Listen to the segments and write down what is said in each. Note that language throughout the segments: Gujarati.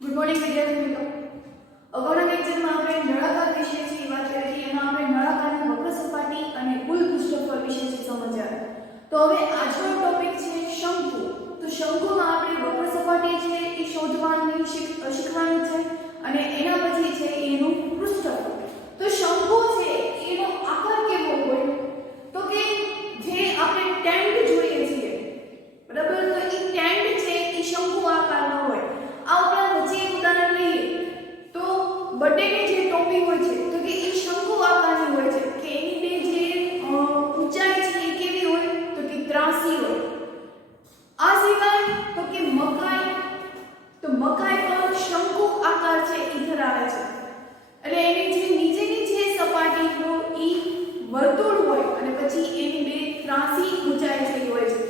ગુડ મોર્નિંગ વિદ્યાર્થી મિત્રો. અગાઉના લેક્ચરમાં આપણે નળાકાર વિષયની વાત કરી હતી. એમાં આપણે નળાકારની વક્ર સપાટી અને કુલ પૃષ્ઠફળ વિશે સમજ્યા. તો હવે આજનો ટોપિક છે શંકુ. તો શંકુમાં આપણે વક્ર સપાટી છે એ શોધવાનું શીખવાનું છે અને એના પછી છે એનું પૃષ્ઠફળ. તો શંકુ છે એનો આકાર કેવો હોય? તો કે જે આપણે ટેન્ટ જોઈએ છીએ, બરાબર, તો એ ટેન્ટ છે એ શંકુ આકારનો હોય. આ ઉપરાંત વચ્ચે એક ઉદાહરણ લઈએ તો બર્થડેની જે ટોપી હોય છે તો કે એ શંકુ આકારની હોય છે કે એની બે જે ઊંચાઈ છે એ કેવી હોય? તો કે ત્રાસી હોય. આ સિવાય તો કે મકાઈ, તો મકાઈ પણ શંકુ આકાર છે એ ધરાવે છે. એટલે એની જે નીચેની જે સપાટી હોય એ વર્તુળ હોય અને પછી એની બે ત્રાસી ઊંચાઈ છે હોય છે.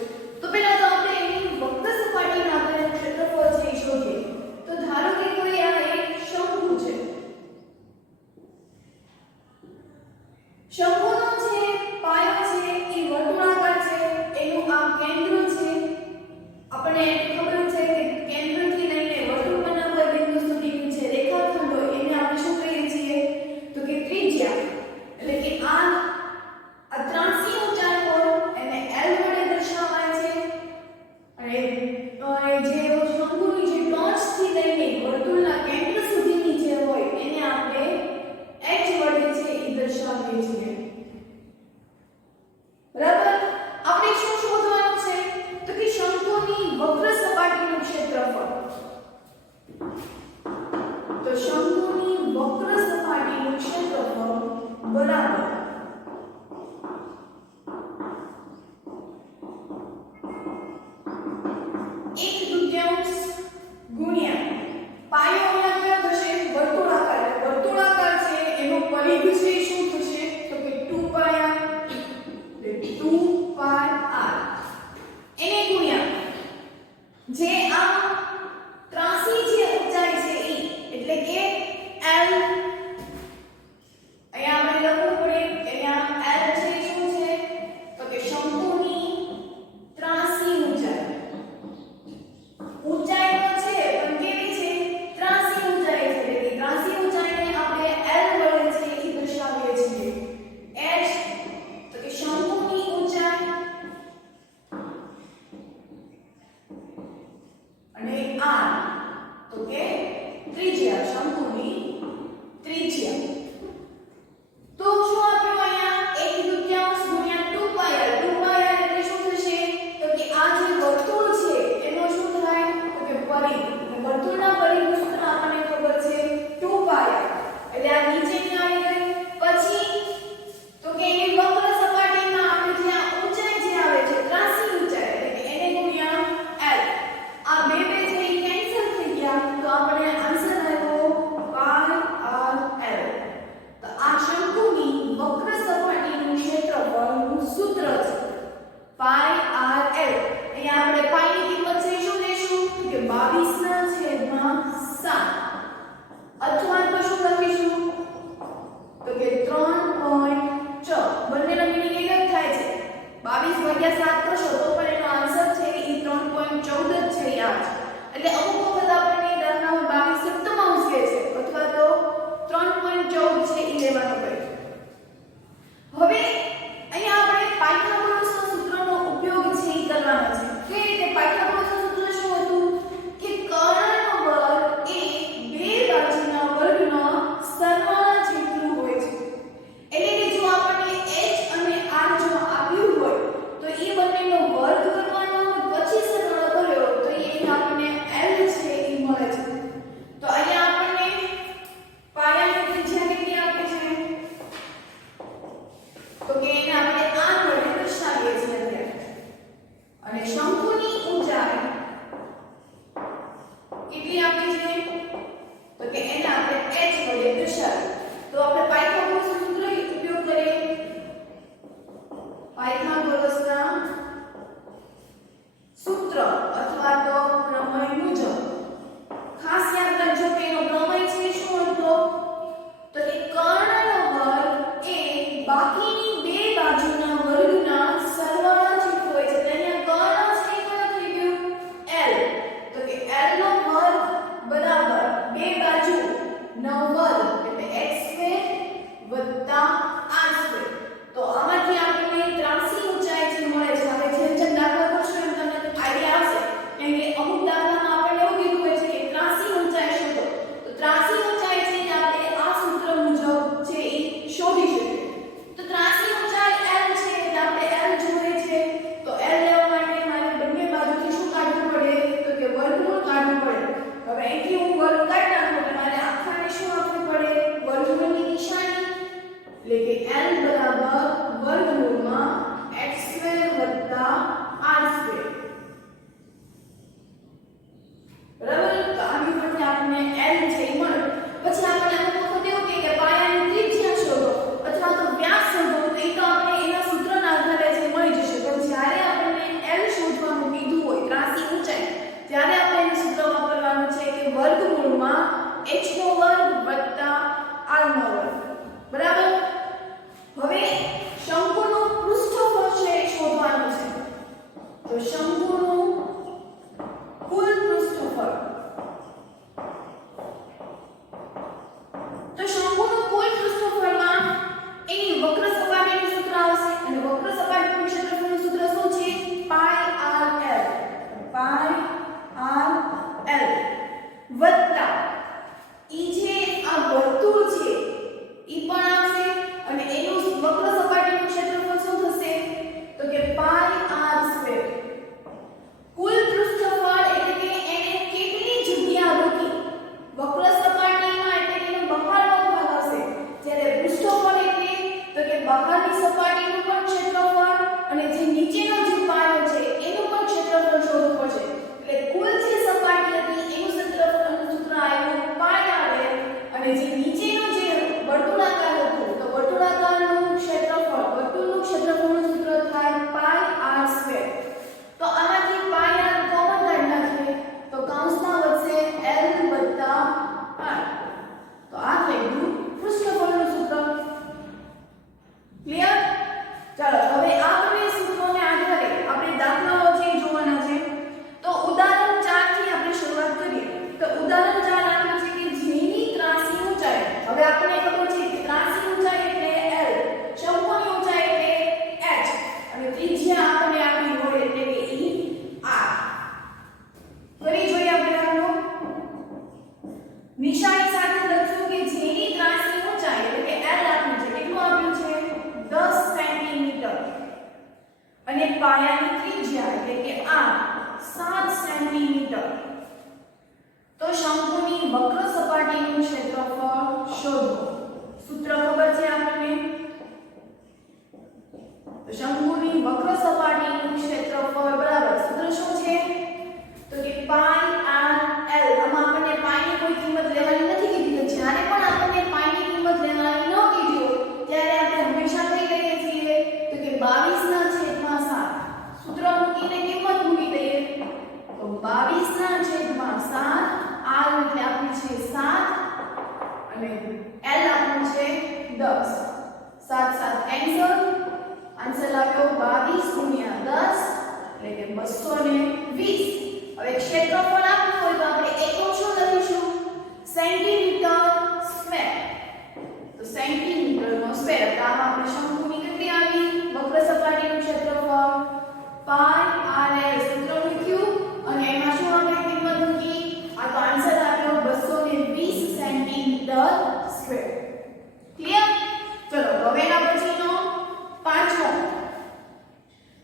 તો પહેલા તો આપણે એની વક્ર સપાટીના આપણે ક્ષેત્રફળ છે એ શોધીએ. તો ધારો કે કોઈ આ એક શંકુ છે. શંકુનો જે પાયો છે એ વર્તુળાકાર છે. એનું આ કેન્દ્ર છે. આપણે ખબર છે કે કેન્દ્રથી લઈને વર્તુળ બનાવવા બિંદુ સુધીની જે રેખાખંડ હોય એને આપણે શું કહીએ છીએ? તો કે ત્રિજ્યા. એટલે કે આ ત્રાસી ઊંચાઈ હોય એને L વડે દર્શાવાય છે. અને જે શંકુની જે ટોચથી લઈને વર્તુળના કેન્દ્ર સુધીની જે હોય એને આપણે H વડે છે એ દર્શાવીએ છીએ. બરાબર. આપણે શું શોધવાનું છે? તો કે શંકુની વક્ર સપાટીનું ક્ષેત્રફળ. તો શંકુની વક્ર સપાટીનું ક્ષેત્રફળ બરાબર બરાબર એટલે કે l બરાબર વર્ગમૂળમાં x² વત્તા r². બરાબર, તો આની પરથી આપણને l છે એ મળે. પછી આપણે અમુક વખત એવું કે પાયાની ત્રિજ્યા શોધો અથવા તો વ્યાસ શોધો, તો એ તો આપણે એના સૂત્રના આધારે જે મળી જશે. પણ જ્યારે આપણને l શોધવાનું કીધું હોય, ત્રાસી ઊંચાઈ, ત્યારે આપણે એનું સૂત્ર વાપરવાનું છે કે વર્ગમૂળમાં h² વત્તા r². બરાબર. હવે શંકુનું પૃષ્ઠફળ છે એ શોધવાનું છે. તો શંકુનું કુલ પૃષ્ઠફળ, તો શંકુનું કુલ પૃષ્ઠફળમાં એની વક્ર સપાટીનું સૂત્ર આવશે અને વક્ર સપાટીનું ક્ષેત્રફળનું સૂત્ર શું છે? પાઈ r l વત્તા ઈ જે આ વર્તુળ છે ઈ પણ આવશે અને એનું વક્ર સપાટીનું ક્ષેત્રફળ શું થશે? તો કે પાઈ r². કુલ પૃષ્ઠફળ એટલે કે એને કેટલી જગ્યા રોકી, વક્ર સપાટીમાં એટલે કે એનો બહારનો ભાગ હશે, જ્યારે પૃષ્ઠફળ એટલે તો કે બહારની સપાટીનું પણ ક્ષેત્રફળ અને જે નીચેનો જે પાયો છે એનું પણ ક્ષેત્રફળ શોધવું પડશે. એટલે કુલ જે સપાટી હતી એનું ક્ષેત્રફળનું સૂત્ર આવ્યું પાઈ r l અને જે નીચેનું જે વર્તુળાકાર હતું તો વર્તુળાકારનું ક્ષેત્રફળ, વર્તુળનું ક્ષેત્રફળનું સૂત્ર થાય પાઈ r². તો આમાંથી પાઈ r કોમન કાઢી નાખીએ તો કૌંસમાં વધશે l વત્તા r. તો આ થઈ ગયું પૃષ્ઠફળનું સૂત્ર. ક્લિયર? ચાલો હવે આ બંને સૂત્રોને આધારે આપણે દાખલાઓ જે જોવાના છે. તો ઉદાહરણ 4 થી આપણે શરૂઆત કરીએ. તો ઉદાહરણ 4 આપ્યું છે કે જેની ત્રાસી ઊંચાઈ, હવે આપણને ખબર છે કે ત્રાસી ઊંચાઈ એટલે l, શંકુની ઊંચાઈ એટલે h અને ત્રિજ્યા આપણને આપી હોય એટલે કે e r. કરી જોઈએ આપણે આનો નિશાની સાથે લખશું કે જેની ત્રાસી ઊંચાઈ એટલે કે l આપ્યું છે. કેટલું આપ્યું છે? 10 સેન્ટીમીટર અને પાયાની ત્રિજ્યા એટલે કે r 7 સેન્ટીમીટર. તો શંકુની વક્ર સપાટીનું ક્ષેત્રફળ શોધો. સૂત્ર ખબર છે આપણને? તો શંકુની વક્ર સપાટીનું ક્ષેત્રફળ બરાબર સૂત્ર શું છે? તો કે પાઈ r l. આમાં આપણને પાઈની કોઈ કિંમત લેવાની નથી કીધી. તો જ્યારે પણ આપણને પાઈની કિંમત લેવાની ન કીધી હોય ત્યારે આપણે હંમેશા કઈ લઈએ છીએ? તો કે 22/7. સૂત્ર મૂકીને કિંમત મૂકી દઈએ તો 22/7 r એટલે આપ્યું છે 7 અને l આપ્યું છે 10. 7 7 કેન્સલ, આન્સર આવ્યો 22 * 10 એટલે કે 220. હવે ક્ષેત્રફળ આપ્યું હોય તો આપણે એકમ શું લખીશું? Centimetre square. તો સેન્ટીમીટરનો સ્ક્વેર. તો આમાં આપણે શંકુની કેટલી આવી? વક્ર સપાટીનું ક્ષેત્રફળ પાઈ r l સૂત્ર મૂક્યું અને એમાં શું આપણે કિંમત મૂકી? આ તો આન્સર આવ્યો 220 સેન્ટીમીટર સ્ક્વેર. ક્લિયર? ચલો હવે એના પછીનો પાંચમો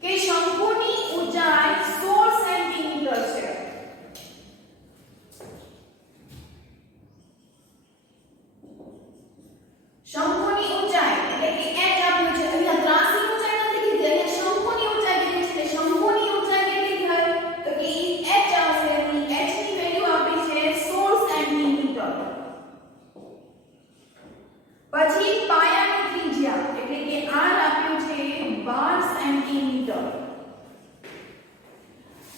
કે શંકુની ઊંચાઈ 16 સેન્ટીમીટર છે. શંકુની ઊંચાઈ એટલે કે h આપ્યું છે. અહીંયા ત્રાસી ઊંચાઈ નથી કીધી, અહીંયા શંકુની ઊંચાઈ કીધી છે. શંકુની ઊંચાઈ કેટલી થાય? તો કે h આવશે અને h ની વેલ્યુ આપી છે 16 સેન્ટીમીટર. પછી પાયાની ત્રિજ્યા એટલે કે r આપ્યું છે 12 સેન્ટીમીટર.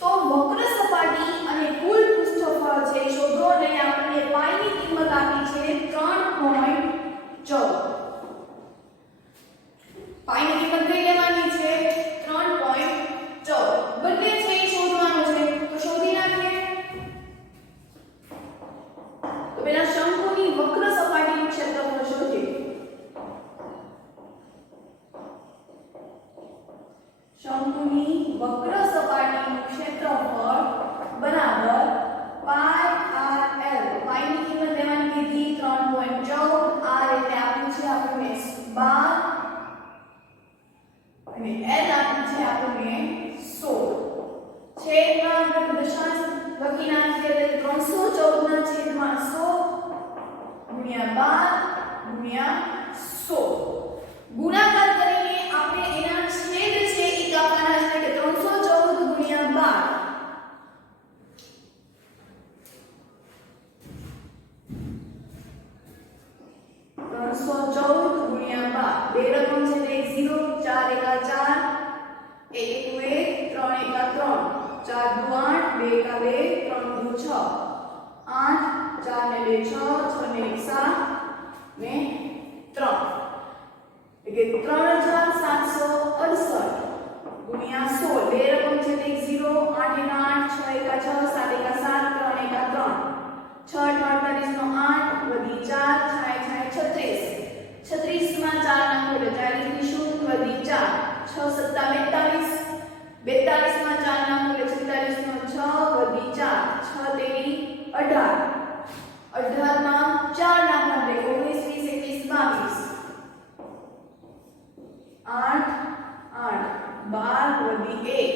તો વક્ર સપાટી અને કુલ પૃષ્ઠફળ છે શોધો અને આપણને પાઈની કિંમત આપી છે 3.14. પાઈની કિંમત કઈ લેવાની છે? 3.14. બંને છે એ શોધવાનું છે. તો શોધી નાખીએ. તો પહેલા શંકુની વક્ર સપાટીનું ક્ષેત્રફળ શોધીએ. શંકુની વક્ર સપાટીનું ક્ષેત્રફળ બરાબર પાઈ r l. પાઈની કિંમત લેવાની કીધી 3.14. r એટલે આપ્યું છે આપણને 12 અને l આપ્યું છે આપણને 16. છેદમાં આપણે દશાંશ લખી નાખીએ એટલે 314/100 × 12 × 16. 314 ગુણ્યા 12 બે રકમ છે તે 0 4 એકા 4 1 એકુ 1 3 એકા 3 4 દુ 8 2 એકા 2 3 દુ 6 8 4 ને 2 6 6 ને 1 7 ને 3 એટલે 3768 ગુણ્યા 16 બે રકમ છે તે 0 8 એકા 8 6 એકા 6 7 એકા 7 3 એકા 3 6 48 નો 8 વધી 4 6 36 36 માં 4 નાખો એટલે 40 ની 0 વધી 4 6 7 42 42 માં 4 નાખો એટલે 46 નો 6 વધી 4 6 તેરી 18 18 માં 4 નાખો એટલે 19 20 21 22 8 8 12 વધી 1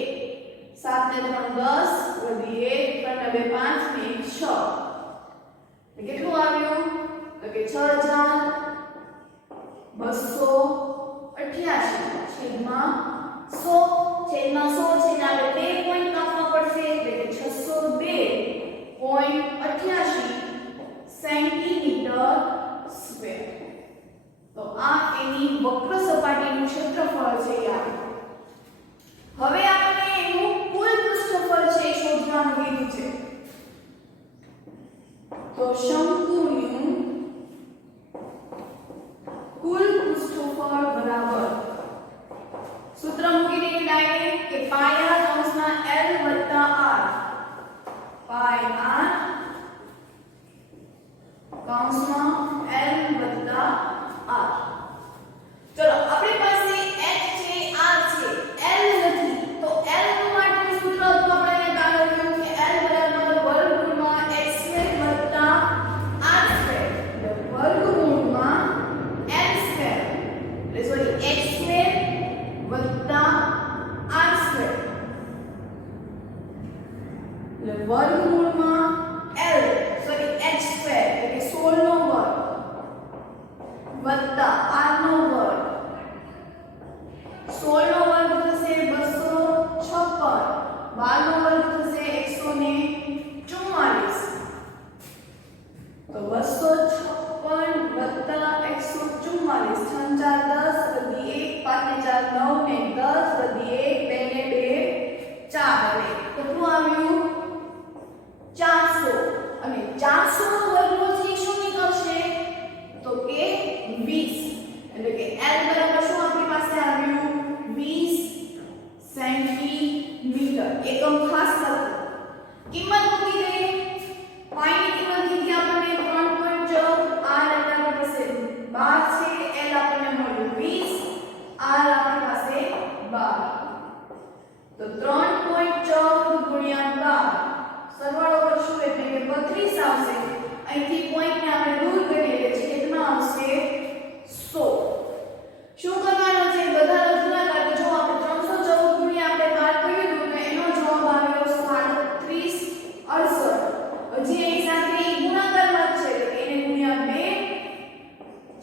7 ને 3 10 વધી 1 3 ને 2 5 ને 1 6 કેટલું આવ્યું તો કે 6288 છેદમાં 100 છેદમાં 100 છે ને આપણે 2 પોઈન્ટ નાખવા પડશે એટલે કે 602.88 સેન્ટીમીટર સ્ક્વેર તો આ એની વક્ર સપાટીનું ક્ષેત્રફળ છે યાર હવે આપણે એનું કુલ પૃષ્ઠફળ છે શોધવાનું કીધું છે તો શંકુનું કુલ પૃષ્ઠફળ બરાબર સૂત્ર મૂકી દઈએ ડાયરેક્ટ કે પાયા કૌંસમાં L વત્તા R પાય R કૌંસમાં L વત્તા R ચલો આપણી પાસે h છે r છે L નથી તો L માટેનું સૂત્ર હતું આપણે કાલે જોયું કે L બરાબર વર્ગમૂળમાં x² વત્તા r² એટલે વર્ગમૂળમાં x² એટલે સોરી x² વત્તા r² એટલે વર્ગમૂળમાં L સોરી h² એટલે કે 16 નો વર્ગ વત્તા r નો વર્ગ 16 નો વર્ગ થશે 256 12 નો વર્ગ થશે 144 તો 256 વત્તા 144 6 4 10 વધી 1 5 4 9 ને 10 વધી 1 2 ને 2 4 હવે કેટલું આવ્યું 400 અને 400 નો વર્ગનો થી શું નીકળશે તો કે 20 એટલે કે L બરાબર શું આપણી પાસે આવ્યું 20 સેન્ટીમીટર એકમ ખાસ લખો કિંમત મૂકી દઈએ પાઈ ની કિંમત કીધી આપણને 3.4 r એટલે પાસે 12 છે L આપણને મળ્યું 20 r આપણી પાસે 12 તો 3.14 ગુણ્યા 12 સરવાળો કરશું એટલે કે 32 આવશે અહીંથી પોઈન્ટ ને આપણે દૂર કરીએ એટલે છેદમાં આવશે 100 શું કરવાનું છે બધા રજૂઆત જો આપણે 314 ગુણ્યા આપણે 12 કર્યું તો એનો જવાબ આવ્યો 3768 હજી એની સાથે ઈ ગુણાકારમાં છે એટલે એને ગુણ્યા 2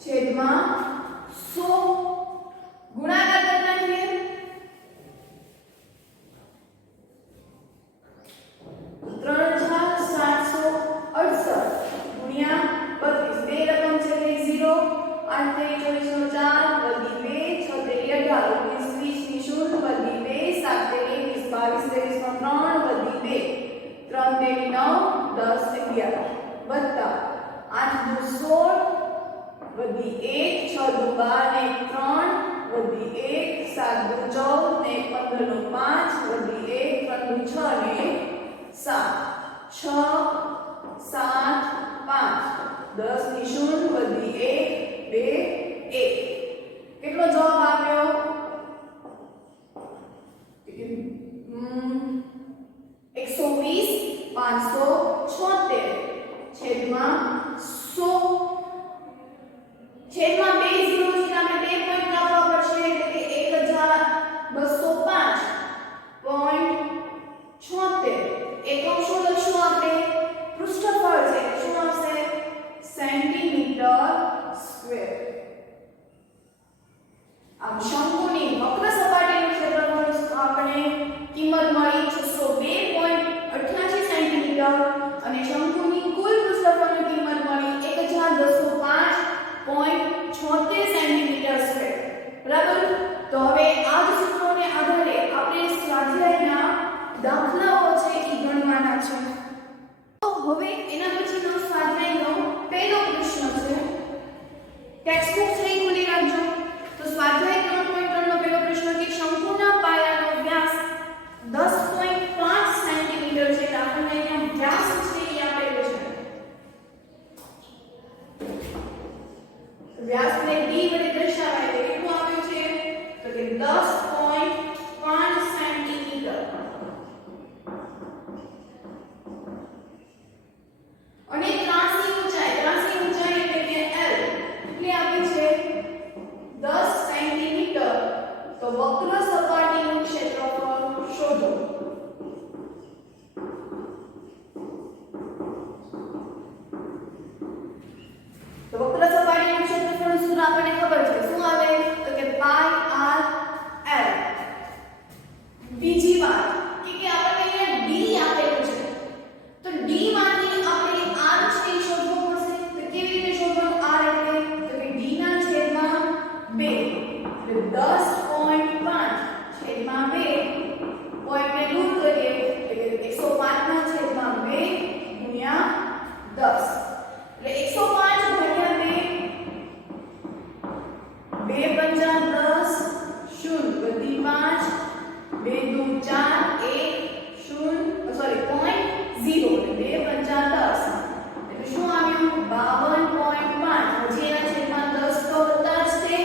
છેદમાં 100 ગુણાકાર કરતા છે 3768 ગુણ્યા 32 બે રકમ છે તે 0 8 24 નો 4 વધી 2 6 તેરી 18 19 20 ની 0 વધી 2 7 તેરી 21 22 23 નો 3 વધી 2 3 તેરી 9 10 11 વત્તા 8 દુ 16 વધી 1 6 દુ 12 ને 3 વધી 1 7 દુ 14 ને 15 નો 5 વધી 1 3 દુ 6 ને 7 6 7 5 10 ની 0 વધી 1 2 1 કેટલો જવાબ આવ્યો 120 576 છેદમાં 100 છેદમાં 2 0 છે આપણે 2 પોઈન્ટ નાખવા પડશે એટલે કે 1205.76 એકમ શું લખશું આપણે પૃષ્ઠફળ છે શું આવશે સેન્ટીમીટર સ્ક્વેર 10 એટલે 105 ભાગ્યા 2 2 પંચા 10 શૂન્ય વધી 5 2 દુ 4 1 શૂન્ય સોરી 0.0 એટલે 2 પંચા 10 એટલે શું આવ્યું 52.5 હજી એના છેદમાં 10 તો વત્તા જ છે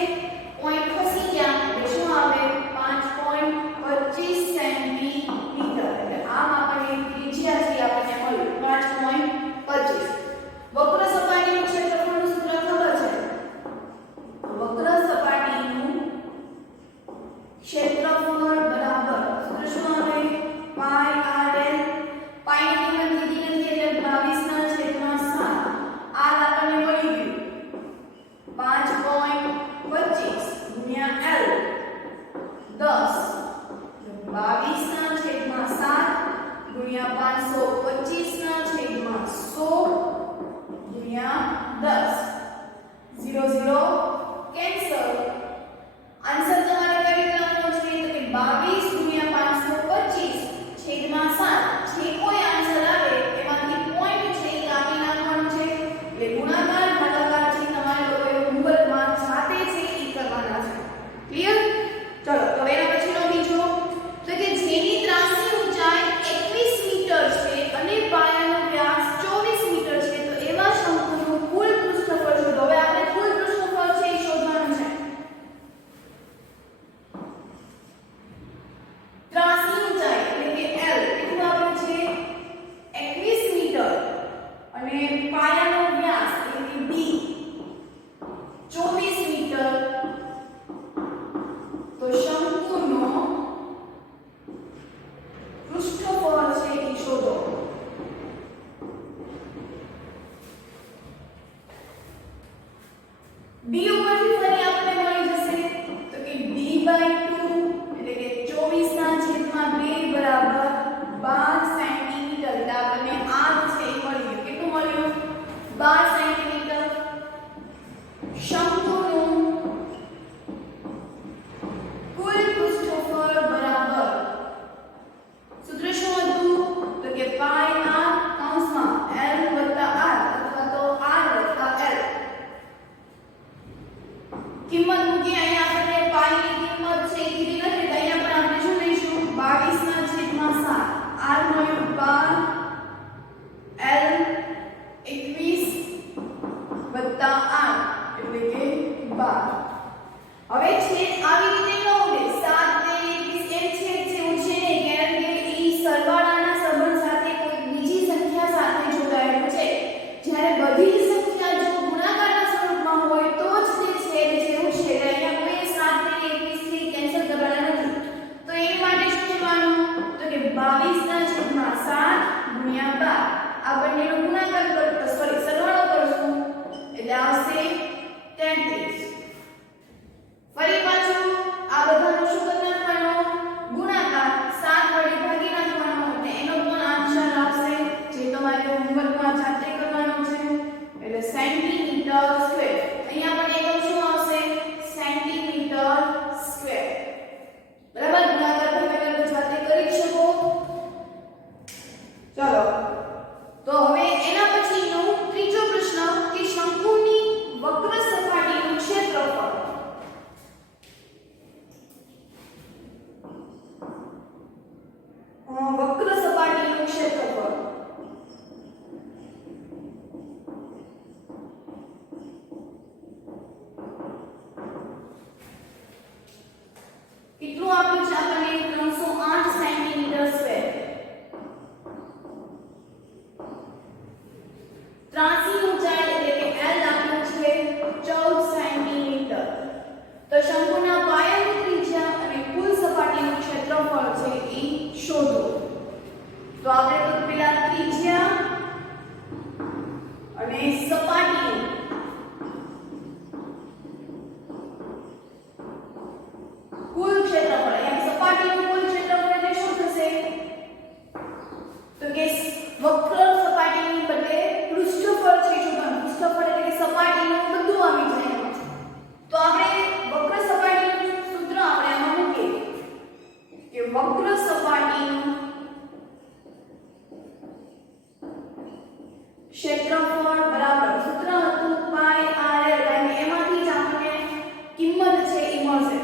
પોઈન્ટ ખસી ગયા એટલે શું આવે 5.25 સેન્ટીમીટર એટલે આમ આપણે ત્રિજ્યાથી આપણને મળ્યું 5.25 વક્ર સપાટીનું ક્ષેત્રફળનું સૂત્ર ખબર છે વક્ર સપાટીનું ક્ષેત્રફળ બરાબર સૂત્ર શું આવે પાઈ rl પાઈ ની કિંમત દીધી નથી એટલે 22 ના છેદમાં 7 r આપણને મળી ગયું 5.25 ગુણ્યા l 10 22 ના છેદમાં 7 ગુણ્યા 525 ના છેદમાં 100 ગુણ્યા 10 0 0 કેન્સલ આન્સર તમારે કઈ રીતે લખવાનો છે તો કે 22 ગુણ્યા 525 છેદમાં 7 જે કોઈ આન્સર આવે એમાંથી પોઈન્ટ છે એ કાપી નાખવાનું છે એટલે ગુણાકાર ભાગાકાર છે તમારે લોકોએ હોમવર્કમાં જાતે છે એ કરવાના છે ક્લિયર ચલો તો એના પછીનો બીજો તો કે જેની ત્રાસી ઊંચાઈ 21 મીટર છે અને પાયાનો વ્યાસ 24 મીટર છે તો એવા શંકુનું કુલ પૃષ્ઠફળ શોધો હવે આપણે કુલ પૃષ્ઠફળ છે એ શોધવાનું છે ત્રાસી ઊંચાઈ એટલે કે L કેટલું આપેલું છે 21 મીટર અને પાયાનો વ્યાસ એટલે કે B 24 મીટર તો શંકુનો પૃષ્ઠફળ છે એ શોધો B ઉપરથી ફરી આપણને મળી જશે તો કે B/2 એટલે કે 24 ના છેદમાં 2 બરાબર 12 સેન્ટીમીટર એટલે આપણને r છે એ મળી ગયું કેટલું મળ્યું 12 સેન્ટીમીટર શંકુનું કુલ પૃષ્ઠફળ બરાબર સૂત્ર શું હતું તો કે પાઈ r કૌંસમાં l વત્તા r અથવા તો r વત્તા l કિંમત મૂકી અહીંયા આપણને પાઈ ની કિંમત છે એ કીધી નથી તો અહીંયા પણ આપણે શું લઈશું 22 ના છેદમાં 7 r મળ્યું 12 l 21 વત્તા r એટલે કે 12 હવે છેદ આવી રીતે ન ઉડે 7 ને 21 એમ છેદ છે ઉછે નહીં કારણ કે ઈ સરવાળાના સંબંધ સાથે કોઈ બીજી સંખ્યા સાથે જોડાયેલું છે જ્યારે બધી જ સંખ્યા જો ગુણાકારના સ્વરૂપમાં હોય તો જ તે છેદ છે ઉછે અહીંયા કોઈ 7 ને 21 થી કેન્સલ કરવાના નથી તો એની માટે શું કરવાનું તો કે 22 ના છેદમાં 7 ગુણ્યા 12 આ બંનેનો ગુણાકાર કરતો સોરી સરવાળો કરશું એટલે આવશે 33 ફરી પાછું આ બધાનો શું કરી નાખવાનો ગુણાકાર 7 વડે ભાગી નાખવાનો એટલે એનો પણ આન્સર આવશે જે તમારે હોમવર્કમાં જાતે કરવાનો છે એટલે સેન્ટીમીટર સ્ક્વેર અહીંયા પણ એકમ શું આવશે સેન્ટીમીટર સ્ક્વેર બરાબર ગુણાકાર ભાગાકાર જાતે કરી શકો ચલો તો હવે એના પછીનો ત્રીજો પ્રશ્ન કે શંકુની વક્ર સપાટીનું ક્ષેત્રફળ વક્ર સપાટીનું ક્ષેત્રફળ કેટલું આપ્યું છે આપણને 308 સેન્ટીમીટર સ્ક્વેર ત્રાસી ઊંચાઈ એટલે કે L આપ્યું છે 14 સેન્ટીમીટર તો શંકુના પાયાની ત્રિજ્યા અને કુલ સપાટીનું ક્ષેત્રફળ છે એ શોધો તો આપણે તો પેલા ત્રિજ્યા અને સપાટી કુલ ક્ષેત્રફળ એમ સપાટીનું કુલ ક્ષેત્રફળ એટલે શું થશે તો કે વક્ર સપાટીની બદલે પૃષ્ઠફળ છે શોધવાનું પૃષ્ઠફળ એટલે કે સપાટીનું બધું આવી જાય તો આપણે વક્ર સપાટીનું સૂત્ર આપણે આમાં મૂકીએ કે વક્ર સપાટીનું ક્ષેત્રફળ બરાબર સૂત્ર હતું પાઈ આર એલ અને એમાંથી જ આપણને કિંમત છે એ મળશે.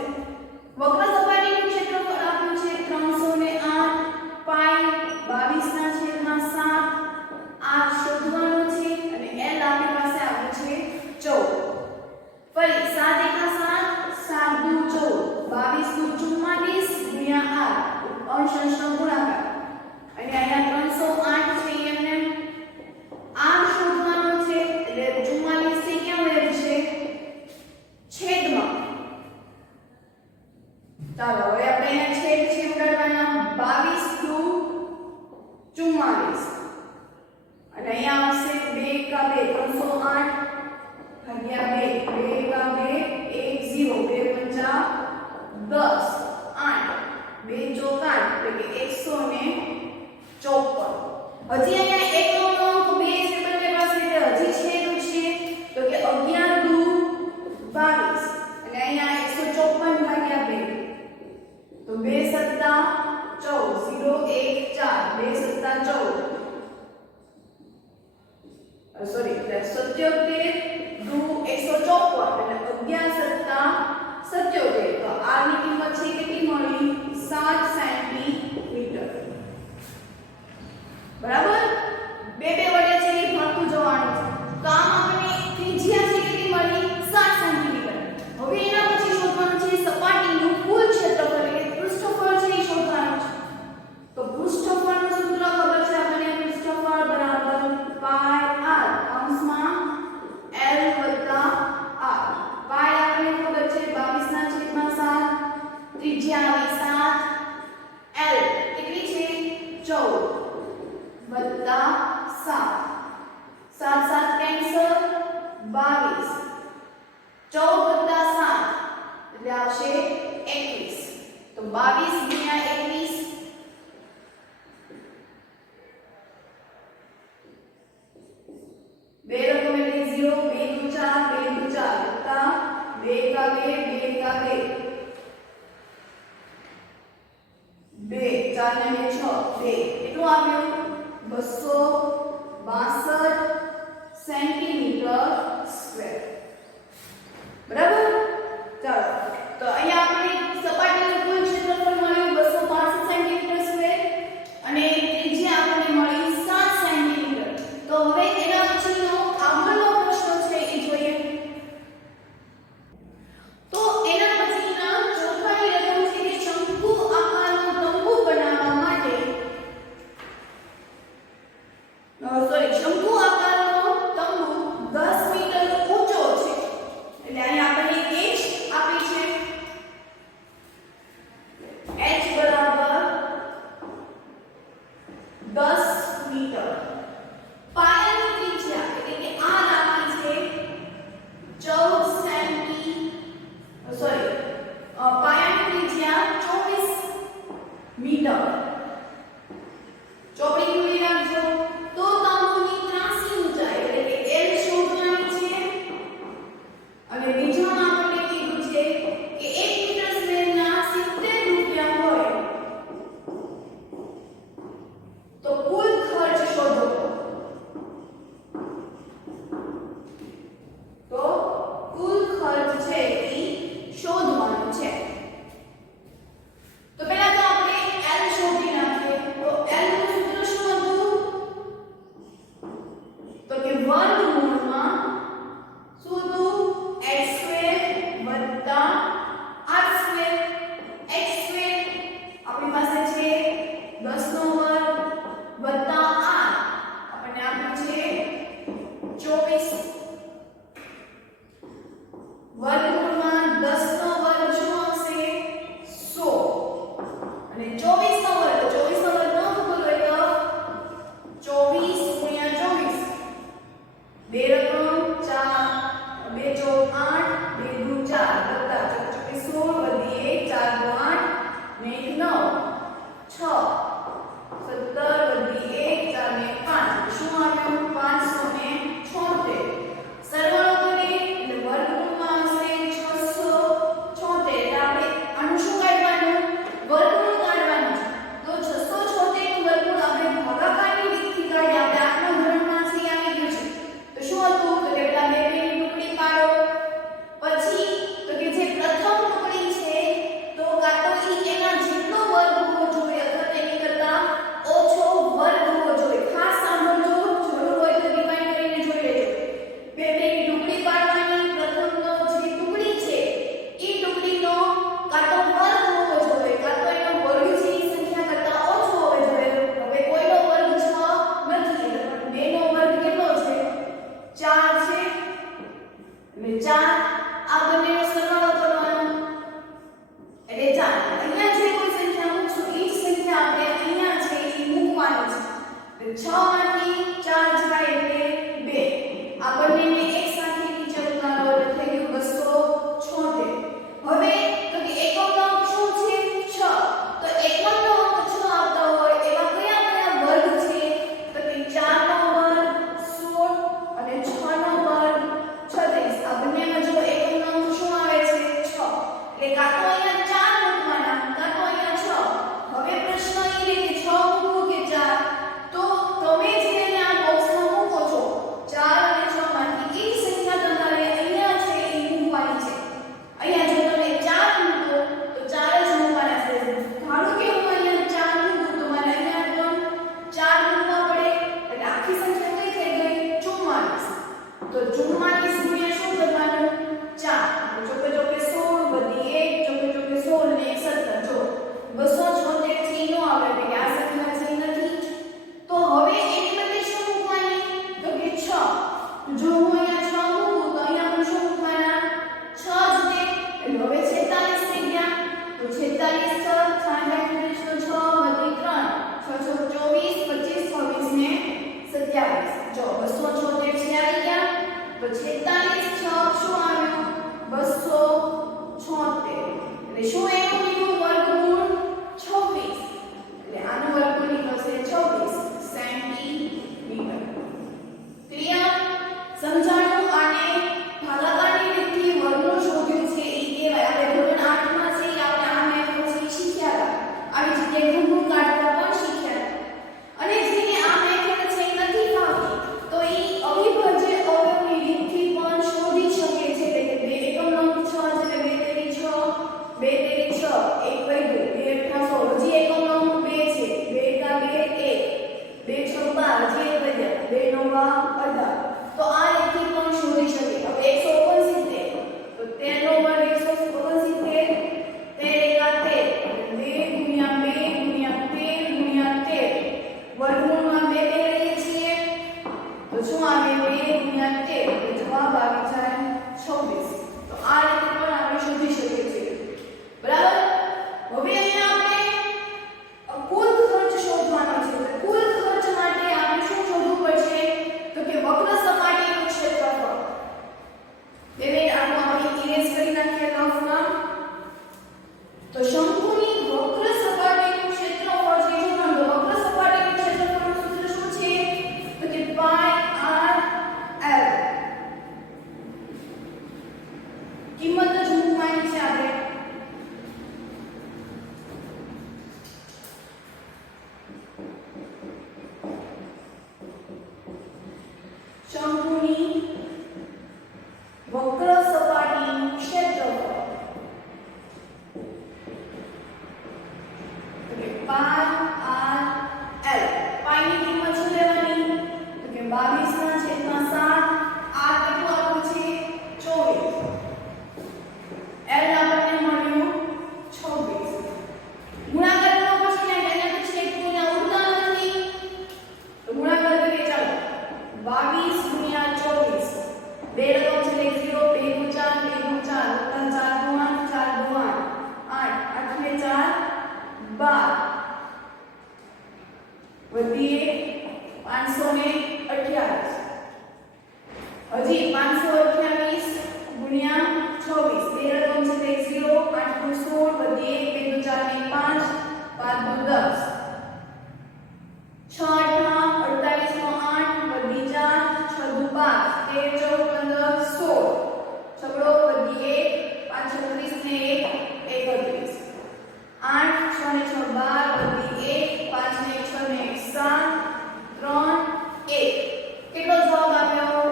વક્ર સપાટીનું ક્ષેત્રફળ આપ્યું છે 308 પાઈ 22/7 આર શોધવાનો છે અને એલ આપણી પાસે આવ્યું છે 14. ફરી 7 એકા 7 7 દુ 14 22 દુ 44 ગુણ્યા આર અંશ અંશનો ગુણાકાર અને અહીંયા 308 છે એમને આર શોધવાનો છે એટલે 44 થી ક્યાં વેધ છે છેદમાં. ચાલો હવે આપણે અહીંયા છેદ છે ઉડાડવાના 22 દુ 44 અને અહીંયા આવશે 2 કા 2 308 ભાગ્યા 2 2 કા 2 1 0 2 પંચા 10 8 2 ચોક 8 એટલે કે 154. હજી અહીંયા એક નો અંક 2 છે બંને પાસે એટલે હજી છેદ છે તો કે 11 દુ 22 અને અહીંયા 154 ભાગ્યા 2 તો 2 સત્તા 14 0 1 4 2 સત્તા 14 સોરી 77 દુ 154 એટલે 11 સત્તા 77 તો r ની કિંમત છે કેટલી મળી 7 સેન્ટીમીટર. બરાબર બે બે વડે છે એ ભાગતું જવાનું છે તો આમ આપણે ત્રિજ્યા છે કેટલી મળી 7 સેન્ટીમીટર. હવે એના પછી શોધવાનું છે સપાટીનું કુલ ક્ષેત્રફળ એટલે પૃષ્ઠફળ છે એ શોધવાનું છે. તો પૃષ્ઠફળનું સૂત્ર ખબર છે આપણને પૃષ્ઠફળ બરાબર પાઈ આર અંશમાં l વત્તા r. પાઈ આપણને ખબર છે 22/7 ત્રિજ્યા આવી 7 l કેટલી છે 14 વત્તા 7 7 7 કેન્સલ 22 14 વત્તા 7 એટલે આવશે 21 તો 22 ગુણ્યા 21 બે રકમ એટલે 0 2 દુ 4 2 દુ 4 વત્તા 2 કા 2 2 કા 2 2 4 ને 6 2 કેટલું આવ્યું 262 સેન્ટીમીટર સ્ક્વેર. બરાબર ચાલો તો અહીંયા આપણે સપાટીનું કુલ ક્ષેત્રફળ મળ્યું 262 સેન્ટીમીટર સ્ક્વેર અને ત્રિજ્યા આપણને મળી 7 સેન્ટીમીટર. તો હવે એના પછીનો આગળનો પ્રશ્ન છે એ જોઈએ. તો એના પછી 4 આ બંનેનો સરવાળો કરવાનો એટલે 4 અહીંયા જે કોઈ સંખ્યા મૂકશું એ જ સંખ્યા આપણે અહીંયા છે એ મૂકવાની છે એટલે 6 માંથી 4 જાય એટલે 2 આ બંનેને એક સાથે નીચે ઉતારો એટલે થઈ ગયું 276 હવે તો કે એકમ અંક શું છે 6 તો એકમ નો અંક 6 આવતા હોય એવા કયા કયા વર્ગ છે તો કે 4 નો વર્ગ 16 અને 6 નો વર્ગ 36 આ બંનેમાં જો એકમ નો અંક શું આવે છે 6 એટલે કાં તો અહીંયા 4 મૂકવાના કાં તો અહીંયા 6 હવે પ્રશ્ન એ રહે કે 6 મૂકવું કે 4 તો તમે જેને આ બોક્સમાં મૂકો છો 4 અને 6 માંથી એક સંખ્યા તમારે અહીંયા છે એ મૂકવાની છે અહીંયા જો તમે 4 મૂકો તો 4 જ મૂકવાના છે ધારો કે હું અહીંયા 4 મૂકું તો મારે અહીંયા પણ 4 મૂકવા પડે એટલે આખી સંખ્યા કઈ થઈ ગઈ 44 તો 44 ગુણ્યા શું કરવાનું 4 ચોકે ચોકે 16 વધી 1 ચોકે ચોકે 16 ને 17 જો 276 થી નો આવે એટલે કે આ સંખ્યા છે નથી તો હવે એની બદલે શું મૂકવાની તો કે 6 જો હું અહીંયા 6 મૂકું તો અહીંયા પણ શું મૂકવાના 6 જ દે એટલે હવે 46 થઈ ગયા તો 46 6 6 વધી 3 6 6 24 25 26 ને 27 જો 276 છે આવી ગયા તો 46 6 શું આવ્યું 276 એટલે શું એનું નીકળ્યું વર્ગમૂળ 26 એટલે આનું વર્ગમૂળ નીકળશે 26 સેન્ટીમીટર ક્લિયર સમજાણું આને ભાગાકારની રીતથી વર્ગમૂળ શોધ્યું છે એ કહેવાય આપણે ધોરણ 8 માં છે આપણે આ મેથ પછી શીખ્યા હતા આવી જગ્યાએ ઘનમૂળ કાઢવા પણ શીખ્યા હતા અને જેને આ મેથડ છે નથી ફાવતી તો એ અવિભાજ્ય અવયવની રીતથી પણ શોધી શકે છે એટલે કે 2 એકમ અંક 6 એટલે 2 તેરી 6 2 તેરી 6 એક વૈધું 2 અઠા 16 હજી એકમ અંક 2 છે 2 એકા 2 1 2 6 12 હજી એક વધ્યા 2 નવા 18 તો આ રીતથી પણ શોધી શકે હવે 169 તો 13 નો વર્ગ 169 13 એકા 13 2 ગુણ્યા 2 ગુણ્યા 13 ગુણ્યા 13 વર્ગમૂળમાં 2 લઈએ છીએ તો શું આવે 2 ગુણ્યા 13 એટલે જવાબ આવી જાય 26 તો આ રીતે પણ આપણે શોધી શકીએ છીએ બરાબર હવે અહીંયા આપણે કુલ ખર્ચ શોધવાનો છે તો કુલ ખર્ચ માટે આપણે શું શોધવું પડશે તો કે વક્ર સપાટીનું ક્ષેત્રફળ બે મિનિટ આનું આપણે ઇરેઝ કરી નાખીએ લખના તો શંકુની વક્ર સપાટીનું ક્ષેત્રફળ છે જો નોંધો વક્ર સપાટીનું ક્ષેત્રફળનું સૂત્ર શું છે તો કે પાઈ r l કિંમત જ મૂકવાની છે આપણે શંકુની વક્ર સપાટીનું ક્ષેત્રફળ તો કે પાઈ r l પાઈ ની કિંમત શું લેવાની તો કે 22 ના છેદમાં 7 r કેટલું આપ્યું છે 24 l આપણને મળ્યું 26 ગુણાકાર કરવો પડશે ને અહીંયા તો છેદ કોઈના ઉડતા નથી તો ગુણાકાર કરીએ ચાલો 22 ગુણ્યા 24 બે રકમ છે એટલે 0 2 નું 4 2 નું 4 વત્તા 4 નું 8 4 નું 8 8 ને 4 12 વધીએ 528 હજી 528 ગુણ્યા 26 બે રકમ છે એટલે 0 8 નું 16 વધીએ 2 નું 4 ને 5 5 નું 10 6 8 48 નો 8 વધી 4 6 દુ 5 13 14 15 16 છગડો વધી 1 5 36 ને 1 31 8 6 ને 6 12 વધી 1 5 ને 6 ને 7 3 1 કેટલો જવાબ આવ્યો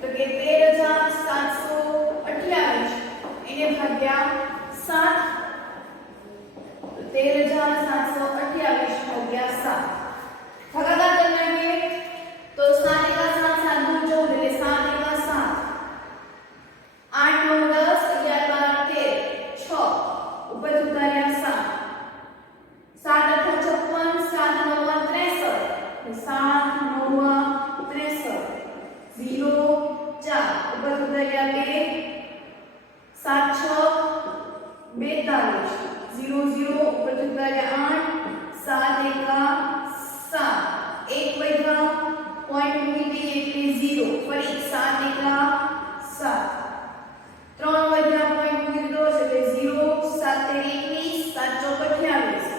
તો કે 13728 એને ભાગ્યા 7 તો 13728 ભાગ્યા 7 ભાગાકાર કરી નાખીએ તો 7 એકા 7 7 દુ 14 એટલે 7 એકા 7 8 9 10 11 12 13 6 ઉપર ઉતાર્યા 7 7 8 56 7 9 63 7 9 63 0 4 ઉપર જતા રહ્યા 2 7 6 42 0 0 ઉપર જતા રહ્યા 8 7 7 1 વધ્યા પોઈન્ટ મૂકી દઈએ એટલે 0 ફરી 7 7 3 વધ્યા પોઈન્ટ મૂકી દીધો એટલે 0 7 21 7 28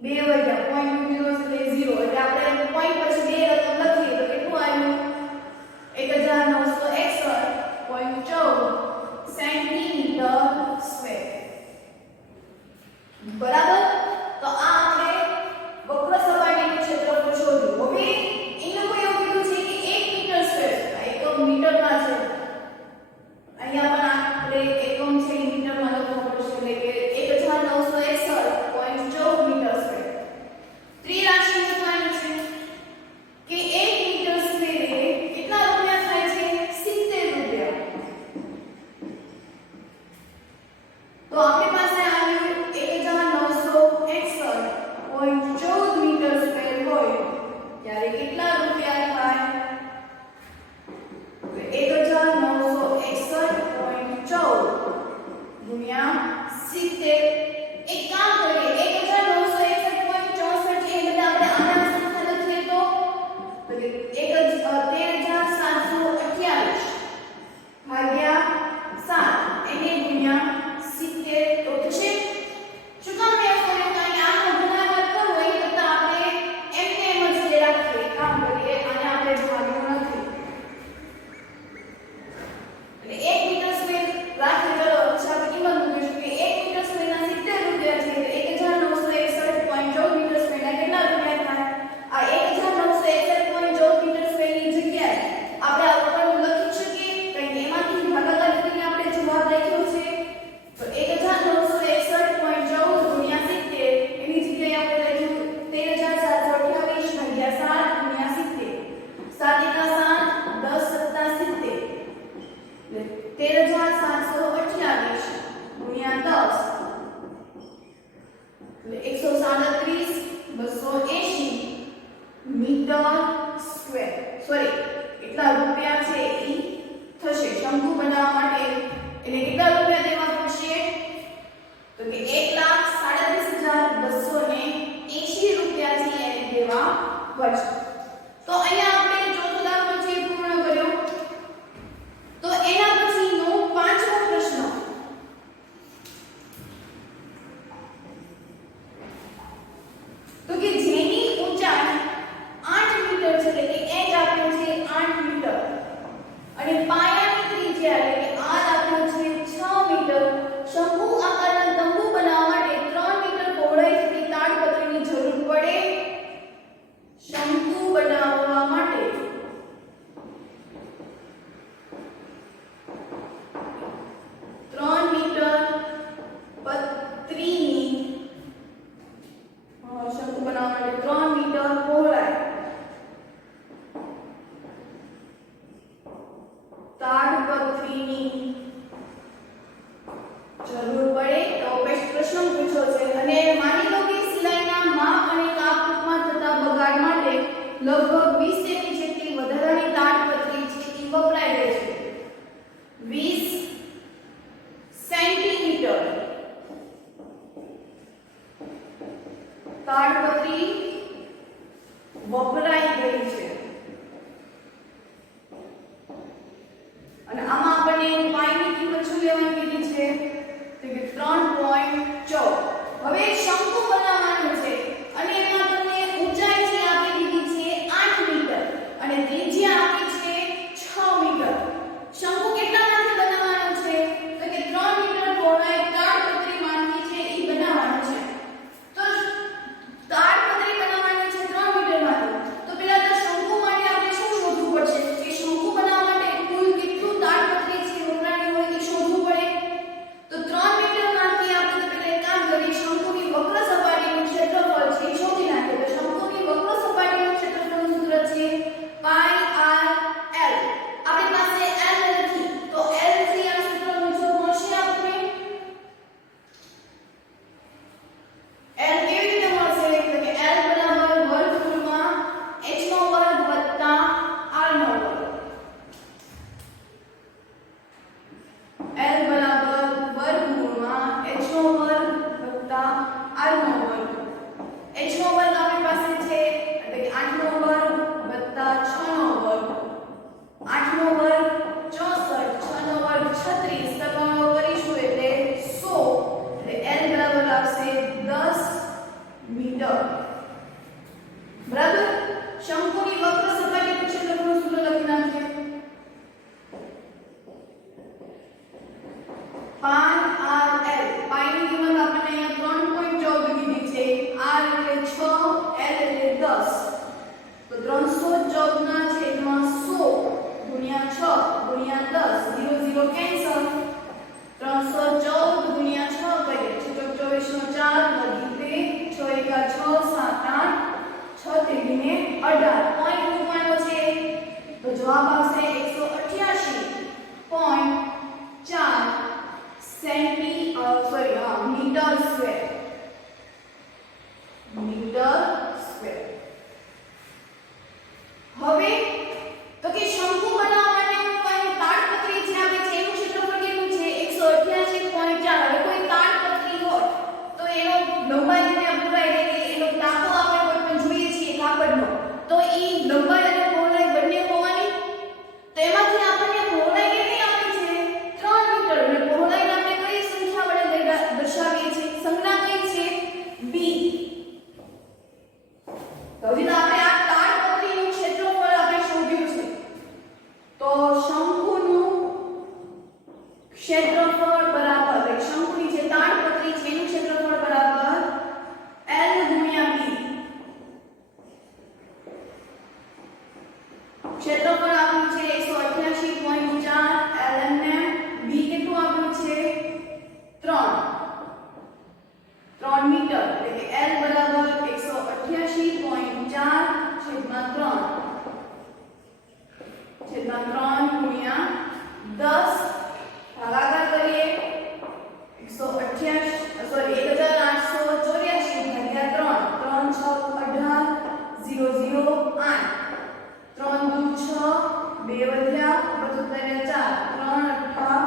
2 વધ્યા પોઈન્ટ મૂકી દીધો એટલે 0 એટલે આપણે પોઈન્ટ પછી બે રકમ લખીએ તો કેટલું આવ્યું 1961.14 સેન્ટીમીટર સ્ક્વેર બરાબર તો આ આપણે વક્ર સપાટીનું ક્ષેત્રફળ શોધ્યું હવે એનું કોઈ એવું કીધું છે કે 1 મીટર સ્ક્વેર આ એકમ મીટરમાં છે અહીંયા પણ આપણે એકમ છે મીટરમાં લખવું પડશે એટલે કે 1961.14 મીટર સ્ક્વેર ત્રિરાશિ મૂકવાની છે કે 1 મીટર સ્ક્વેરે કેટલા રૂપિયા થાય છે 70 રૂપિયા તો આપણી પાસે આવ્યું 1961.14 મીટર સ્ક્વેર હોય ત્યારે કેટલા રૂપિયા થાય તો 1961.14 ગુણ્યા 70 એક કામ કરીએ 1961.64 છે એટલે આપણે આના સંખ્યા લખીએ તો 13728 ભાગ્યા 7 એને ગુણ્યા 70 તો થશે શું કામ મેં કર્યું કારણ કે આનો ગુણાકાર કરવો એ કરતા આપણે એમને એમ જ રાખીએ કામ કરીએ અને આપણે ભાગ્યું નથી એટલે 1 મીટર સ્ક્વેર રાખી ચલો અચ્છા કિંમત મૂકીશું કે 1 મીટર સ્ક્વેરના 70 રૂપિયા છે એટલે 1961.14 મીટર સ્ક્વેરના કેટલા રૂપિયા થાય આ 1961.14 મીટર સ્ક્વેરની જગ્યાએ આપણે આ ઉપરનું લખી શકીએ કારણ કે એમાંથી ભાગાકાર કરીને આપણે જવાબ લખ્યો છે તો 1961.14 ગુણ્યા 70 એની જગ્યાએ આપણે લખ્યું 13728 ભાગ્યા 7 ગુણ્યા 70 7 13728 ગુણ્યા 10 એટલે 137 280 મીટર સ્ક્વેર સોરી કેટલા રૂપિયા છે ઈ થશે શંકુ બનાવવા માટે એટલે કેટલા રૂપિયા દેવા પડશે તો કે 1,37,280 રૂપિયા છે એને દેવા પડશે તો અહીંયા આપણે ચોથો દાખલો છે પૂર્ણ કર્યો તો એના પછીનો પાંચમો પ્રશ્ન તો કે જેની ઊંચાઈ 8 મીટર છે એટલે કે h આપ્યો છે 8 મીટર અને પાયાની ત્રિજ્યા એટલે કે r આપ્યો છે 6 મીટર શંકુ આકારના તંબુ બનાવવા માટે 3 મીટર પહોળાઈ જેટલી તાડપત્રીની જરૂર પડે શંકુ બનાવવા માટે 3 મીટર પત્રીની શંકુ બનાવવા માટે 3 મીટર પહોળાઈ તાડપત્રીની જરૂર પડે તો પ્રશ્ન પૂછો છે અને માની લો કે સિલાઈના માપ અને કાપમાં થતા બગાડ માટે લગભગ 20 સેમી જેટલી વધારાની તાડપત્રી છે એ વપરાઈ રહી છે 20 સેન્ટીમીટર તાડપત્રી વપરાઈ ગઈ છે અને આમાં આપણને પાઈની કિંમત શું લેવાની કીધી છે તો કે 3.14 હવે શંકુ બનાવવાનું છે અને એમાં આપણને ઊંચાઈ છે આપી દીધી છે 8 મીટર અને ત્રિજ્યા આપી છે 6 મીટર ક્ષેત્રફળ આપ્યું છે 188.4 lnm b કેટલું આપ્યું છે 3 મીટર એટલે કે l બરાબર 188.4 છેદમાં 3 ગુણ્યા 10 ભાગાકાર કરીએ 1884 ભાગ્યા 3 3 6 18 0 0 8 3 2 6 2 વધ્યા 4 3 8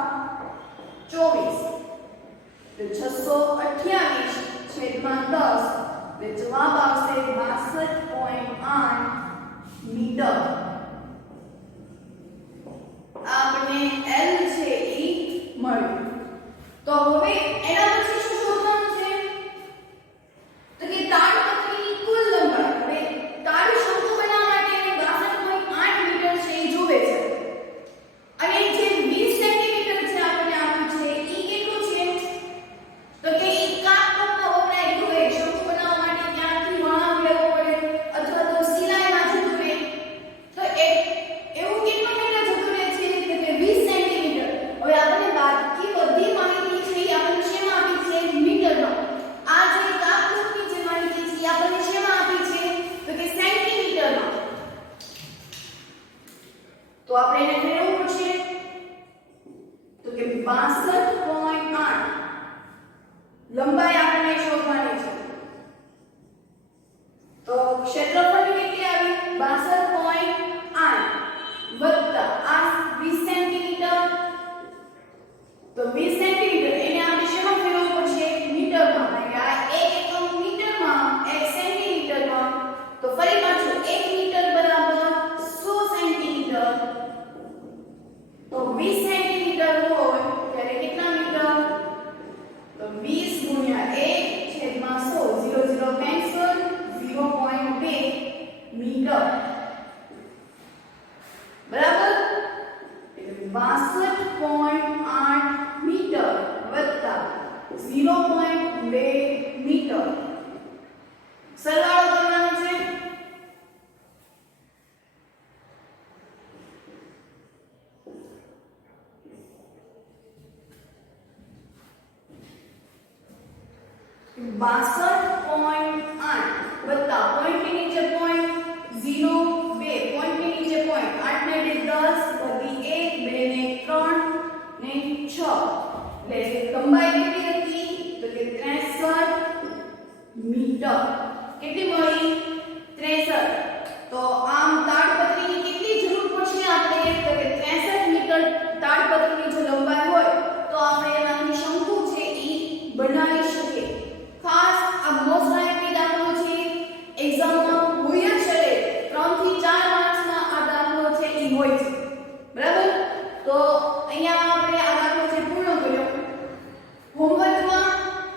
24 તો 628 છેદમાં 10 એટલે જવાબ આવશે 62.8 મીટર. આપણે L છે ઈ મળ્યું. તો હવે એના પછી શું શોધવાનું છે તો કે તાડપત્રીની કુલ લંબાઈ. હવે તાડ શંકુ બનાવવા માટે 62.8 મીટર છે એ જોવે છે અને જે 20 સેન્ટીમીટર છે આપણે આપ્યું છે ઈ કેટલું છે તો કે ઈ કાપનો વપરાય જોવે. શંકુ બનાવવા માટે ત્યાંથી વળાંક લેવો પડે અથવા તો સિલાઈમાં જતું રહે તો એવું કેટલું મીટર જતું રહે છે કે 20 સેન્ટીમીટર. હવે આપણે બાકી બધી માહિતી છે એ આપણને શેમાં આપી છે મીટરમાં. આ જે કાપની જે માહિતી છે એ આપણને શેમાં આપી છે તો કે સેન્ટીમીટરમાં. તો આપણે એને ફેરવવું પડશે તો કે 62.8 લંબાઈ આપણને શોધવાની છે. તો ક્ષેત્રફળ કેટલી આવી 62.8 વત્તા આ 20 સેન્ટીમીટર. તો 20 સેન્ટીમીટર એને આપણે શેમાં ફેરવવું પડશે મીટરમાં. એટલે આ 1 એકમ મીટરમાં 1 સેન્ટીમીટરમાં. તો ફરી પાછું 1 મીટર બરાબર 100 સેન્ટીમીટર. તો 20 સેન્ટીમીટર હોય ત્યારે કેટલા મીટર તો 20 ગુણ્યા 1 છેદમાં 100 0 0 કેન્સલ 0.2 મીટર બરાબર. એટલે 62.8 મીટર વત્તા 0.2 મીટર. સરવાળો કરવાનો છે. બાસઠ પોઈન્ટ આઠ વત્તા પોઈન્ટ ની નીચે પોઈન્ટ 0 2 પોઈન્ટ ની નીચે પોઈન્ટ 8 ને 10 વધી 1 2 ને 3 ને 6 એટલે લંબાઈ કેટલી હતી તો કે 63 મીટર. કેટલી મળી 63. તો આમ તાડપત્રીની કેટલી જરૂર પડશે આપણે તો કે 63 મીટર તાડપત્રીની જો લંબાઈ હોય તો આપણે એનાથી શંકુ છે ઈ બનાવી શકીએ. ખાસ આ મોસ્ટ લાઇકલી દાખલો છે એક્ઝામમાં હોય જ છે 3 થી 4 માર્ક્સમાં આ દાખલો છે ઈ હોય છે બરાબર. તો અહીંયા આપણે આ દાખલો છે પૂર્ણ કર્યો. હોમવર્કમાં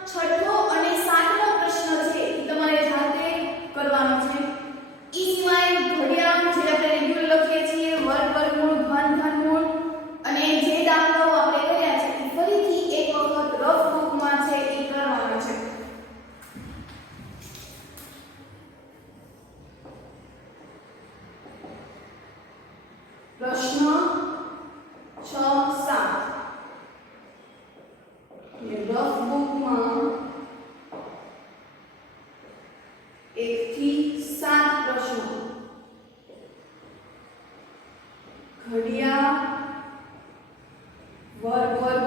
છઠ્ઠો અને સાતમો પ્રશ્ન છે ઈ તમારે જાતે કરવાનો છે. ઈ સિવાય ઘડિયાળ જે આપણે રેગ્યુલર લખીએ છીએ વર્ગ વર્ગમૂળ ઘન ઘનમૂળ અને જે દાખલાઓ આપણે કર્યા છે ઈ ફરીથી એક વખત રફ બુકમાં છે ઈ કરવાનો છે. પ્રશ્ન 6 7 ये रफ बुकમાં 1 થી 7 પ્રશ્નો. ઘડિયાળ વર્ગ વર્ગ